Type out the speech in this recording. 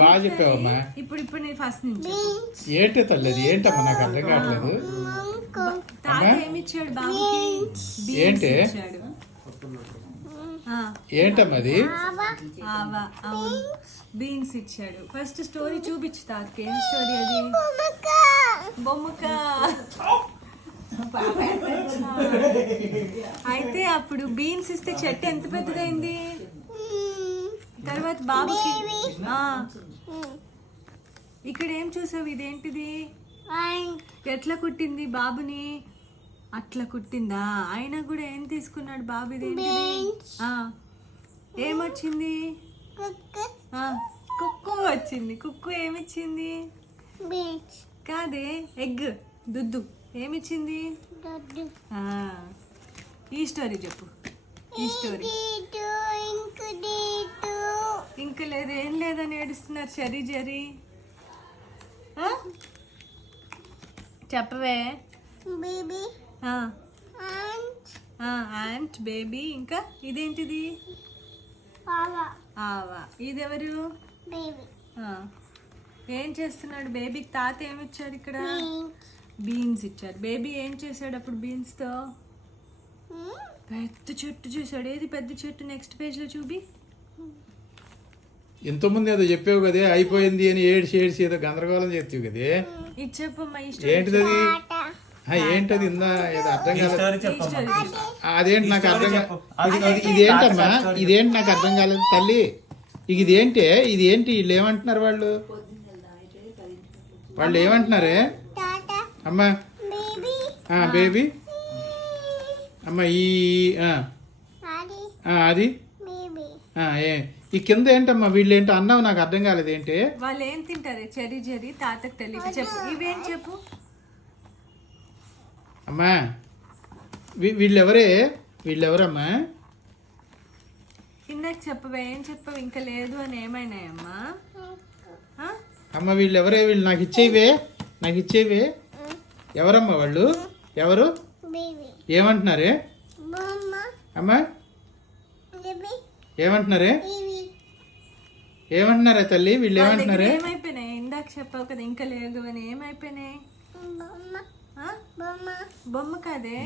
బాగా చెప్పావమ్మా. ఇప్పుడు నేను ఫస్ట్ నుంచి ఏంటి తల్లిది? ఏంటమ్మా నాకు అర్థం కావట్లేదు. తాత ఏమిచ్చాడు బాబుకి? ఏంటి? ఏంటమ్మా అది? ఆవా, అవును, బీన్స్ ఇచ్చాడు. ఫస్ట్ స్టోరీ చూపించు తాతకి. ఏం స్టోరీ అది? బొమ్మక. అయితే అప్పుడు బీన్స్ ఇస్తే చెట్టు ఎంత పెద్దదైంది? తర్వాత బాబుకి ఇక్కడ ఏం చూసావు? ఇదేంటిది? ఎట్లా కుట్టింది బాబుని? అట్లా కుట్టిందా? అయినా కూడా ఏం తీసుకున్నాడు బాబు? ఇదేంటిది? ఏమొచ్చింది? కుక్కు వచ్చింది. కుక్కు ఏమిచ్చింది? కాదే, ఎగ్, దుద్దు ఏమిచ్చింది? ఈ స్టోరీ చెప్పు. ఈ స్టోరీ ఇంకా లేదు. ఏం లేదని ఏడుస్తున్నారు చెరీ జరీ. చెప్పవే. యాంట్, బేబీ, ఇంకా ఇదేంటిది? ఆవా. ఇదెవరు? ఏం చేస్తున్నాడు బేబీకి? తాత ఏమిచ్చాడు ఇక్కడ? బీన్స్ ఇచ్చాడు. బేబీ ఏం చేశాడు అప్పుడు బీన్స్ తో? పెద్ద చెట్టు చూసాడు. ఏది పెద్ద చెట్టు? నెక్స్ట్ పేజ్ లో చూపి. ఇంతకుముందు ఏదో చెప్పావు కదే, అయిపోయింది అని ఏడ్చి ఏదో గందరగోళం చేస్తావు కదే. ఇది చెప్పమ్మా. ఏంటిది అది? ఏంటది? ఇందా ఏదో అర్థం కాలేదు. అదేంటి నాకు అర్థం కాలేదు. ఇదేంటమ్మా? ఇదేంటి నాకు అర్థం కాలేదు తల్లి. ఇదేంటి? ఇదేంటి? వీళ్ళు ఏమంటున్నారు? వాళ్ళు ఏమంటున్నారే అమ్మా? బేబీ అమ్మ. అది ఈ కింద ఏంటమ్మా? వీళ్ళు ఏంటో అన్నావు, నాకు అర్థం కాలేదు. ఏంటి వాళ్ళు? ఏం తింటారే? Cherry cherry. తాతకు తెలియదు. చెప్పు. ఇవేం చెప్పు అమ్మా. వీళ్ళెవరే? వీళ్ళెవరమ్మా? ఇందాక చెప్పవే. ఏం చెప్పవు? ఇంకా లేదు అని ఏమైనాయమ్మా? అమ్మ వీళ్ళెవరే? వీళ్ళు నాకు ఇచ్చేవే. ఎవరమ్మా వాళ్ళు? ఎవరు? ఏమంటున్నారే అమ్మా? ఏమంటున్నారా తల్లి? వీళ్ళు ఏమంటున్నారే? ఏమైపోయినాయి? ఇందాక చెప్పావు కదా ఇంకా లేదు అని. ఏమైపోయినాయి? బొమ్మ కాదే.